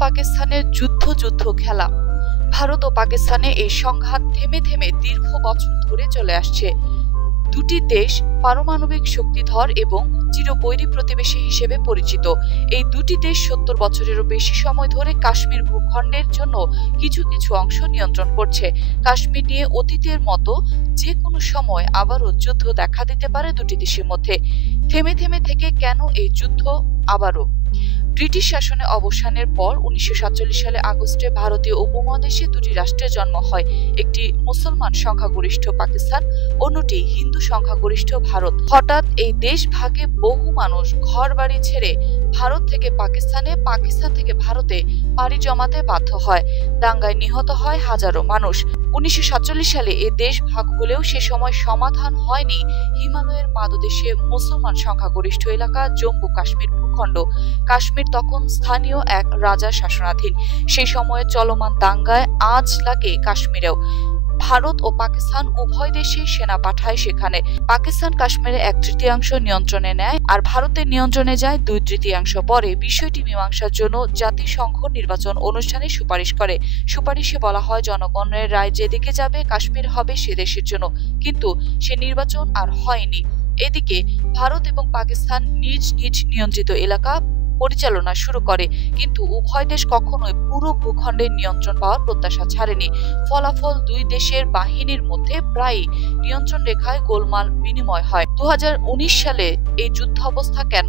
পাকিস্তানের যুদ্ধ যুদ্ধ খেলা। ভারত ও পাকিস্তানে এই সংঘাত থেমে থেমে দীর্ঘ বছর ধরে চলে আসছে। দুটি দেশ পারমাণবিক শক্তিধর এবং চিরবৈরী প্রতিবেশী হিসেবে পরিচিত। এই দুটি দেশ সত্তর বছরেরও বেশি সময় ধরে কাশ্মীর ভূখণ্ডের জন্য কিছু কিছু অংশ নিয়ন্ত্রণ করছে। কাশ্মীর নিয়ে অতীতের মতো যে কোনো সময় আবারও যুদ্ধ দেখা দিতে পারে দুটি দেশের মধ্যে। থেমে থেমে থেকে কেন এই যুদ্ধ আবারও? ব্রিটিশ শাসনে অবসানের পর উনিশশো সাতচল্লিশ সালে আগস্টে ভারতীয় উপমহাদেশে দুটি রাষ্ট্রের জন্ম হয়। একটি মুসলমান সংখ্যাগরিষ্ঠ পাকিস্তান, অন্যটি হিন্দু সংখ্যাগরিষ্ঠ ভারত। হঠাৎ এই দেশ ভাগে বহু মানুষ ঘর বাড়ি ছেড়ে ভারত থেকে পাকিস্তানে, পাকিস্তান থেকে ভারতে পাড়ি জমাতে বাধ্য হয়। দাঙ্গায় নিহত হয় হাজারো মানুষ। উনিশশো সাতচল্লিশ সালে এ দেশ ভাগ হলেও সে সময় সমাধান হয়নি হিমালয়ের পাদদেশে মুসলমান সংখ্যাগরিষ্ঠ এলাকা জম্মু কাশ্মীর ভূখণ্ড। কাশ্মীর তখন স্থানীয় এক রাজার শাসনাধীন। সেই সময়ে চলমান দাঙ্গায় আজ লাগে কাশ্মীরেও। ভারত ও পাকিস্তান উভয় দেশেই সেনা পাঠায় সেখানে। পাকিস্তান কাশ্মীরে এক তৃতীয়াংশ নিয়ন্ত্রণে নেয় আর ভারতের নিয়ন্ত্রণে যায় দুই তৃতীয়াংশ। পরে বিষয়টি মীমাংসার জন্য জাতিসংঘ নির্বাচন অনুষ্ঠানে সুপারিশ করে। সুপারিশে বলা হয়, জনগণের রায় যেদিকে যাবে, কাশ্মীর হবে সে দেশের জন্য। কিন্তু সে নির্বাচন আর হয়নি। এদিকে ভারত এবং পাকিস্তান নিজ নিজ নিয়ন্ত্রিত এলাকা পরিচালনা শুরু করে। কিন্তু উভয় দেশ কখনোই পুরো ভূখণ্ডের নিয়ন্ত্রণ পাওয়ার প্রত্যাশা ছাড়েনি। ফলাফল দুই দেশের বাহিনীর মধ্যে প্রায় নিয়ন্ত্রণ রেখায় গোলমাল বিনিময় হয়। দু সালে এই যুদ্ধ অবস্থা কেন?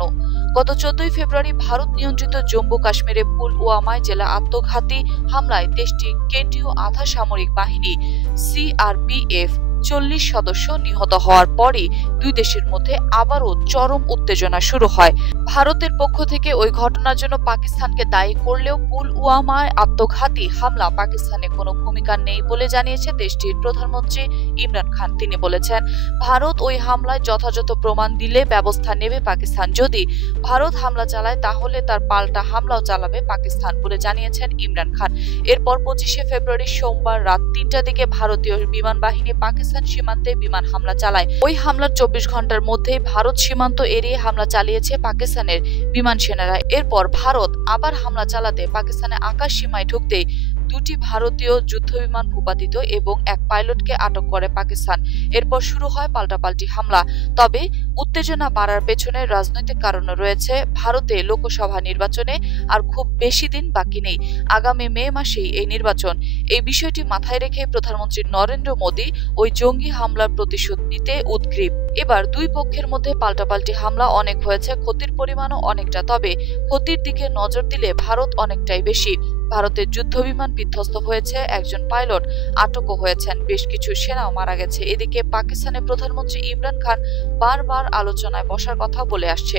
গত চোদ্দই ফেব্রুয়ারি ভারত নিয়ন্ত্রিত জম্মু কাশ্মীরে পুলওয়ামায় জেলা আত্মঘাতী হামলায় দেশটির কেন্দ্রীয় আধা সামরিক বাহিনী সিআরপিএফ চল্লিশ সদস্য নিহত হওয়ার পরই দুই দেশের মধ্যে আবারও চরম উত্তেজনা শুরু হয়। ভারতের পক্ষ থেকে ওই ঘটনার জন্য পাকিস্তানকে দায়ী করলেও পুলওয়ামায় আত্মঘাতী হামলা পাকিস্তানে কোনো ভূমিকা নেই বলে জানিয়েছে দেশটির প্রধানমন্ত্রী ইমরান খান। তিনি বলেছেন, ভারত ওই হামলায় যথাযথ প্রমাণ দিলে ব্যবস্থা নেবে পাকিস্তান। যদি ভারত হামলা চালায়, তাহলে তার পাল্টা হামলাও চালাবে পাকিস্তান বলে জানিয়েছেন ইমরান খান। এরপর পঁচিশে ফেব্রুয়ারি সোমবার রাত তিনটার দিকে ভারতীয় বিমান বাহিনী পাকিস্তান সীমান্তে বিমান হামলা চালায়। ওই হামলার চব্বিশ ঘণ্টার মধ্যেই ভারত সীমান্ত এড়িয়ে হামলা চালিয়েছে পাকিস্তানের বিমান সেনারা। এরপর ভারত আবার হামলা চালাতে পাকিস্তানের আকাশ সীমায় ঢুকতেই দুটি ভারতীয় যুদ্ধবিমান ভূপাতিত এবং এক পাইলটকে আটক করে পাকিস্তান। এরপর শুরু হয় পাল্টাপাল্টি হামলা। তবে উত্তেজনা বাড়ার পেছনে রাজনৈতিক কারণ রয়েছে। ভারতে লোকসভা নির্বাচনে আর খুব বেশি দিন বাকি নেই। আগামী মে মাসেই এই নির্বাচন। এই বিষয়টি মাথায় রেখে প্রধানমন্ত্রী নরেন্দ্র মোদী ওই জঙ্গি হামলার প্রতিশোধ নিতে উদ্গ্রীব। এবার দুই পক্ষের মধ্যে পাল্টাপাল্টি হামলা অনেক হয়েছে, ক্ষতির পরিমাণও অনেকটা। তবে ক্ষতির দিকে নজর দিলে ভারত অনেকটাই বেশি। ভারতের যুদ্ধবিমান বিধ্বস্ত হয়েছে, একজন পাইলট আটকও হয়েছেন। বেশ কিছু সেনাও মারা গেছে। এদিকে পাকিস্তানের প্রধানমন্ত্রী ইমরান খান বারবার আলোচনায় বসার কথা বলে আসছে।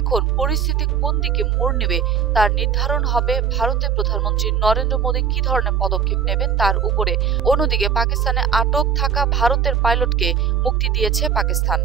এখন পরিস্থিতি কোন দিকে মোড় নেবে তার নির্ধারণ হবে। ভারতের প্রধানমন্ত্রী নরেন্দ্র মোদী কি ধরনের পদক্ষেপ নেবেন তার উপরে। অন্যদিকে পাকিস্তানে আটক থাকা ভারতের পাইলটকে মুক্তি দিয়েছে পাকিস্তান।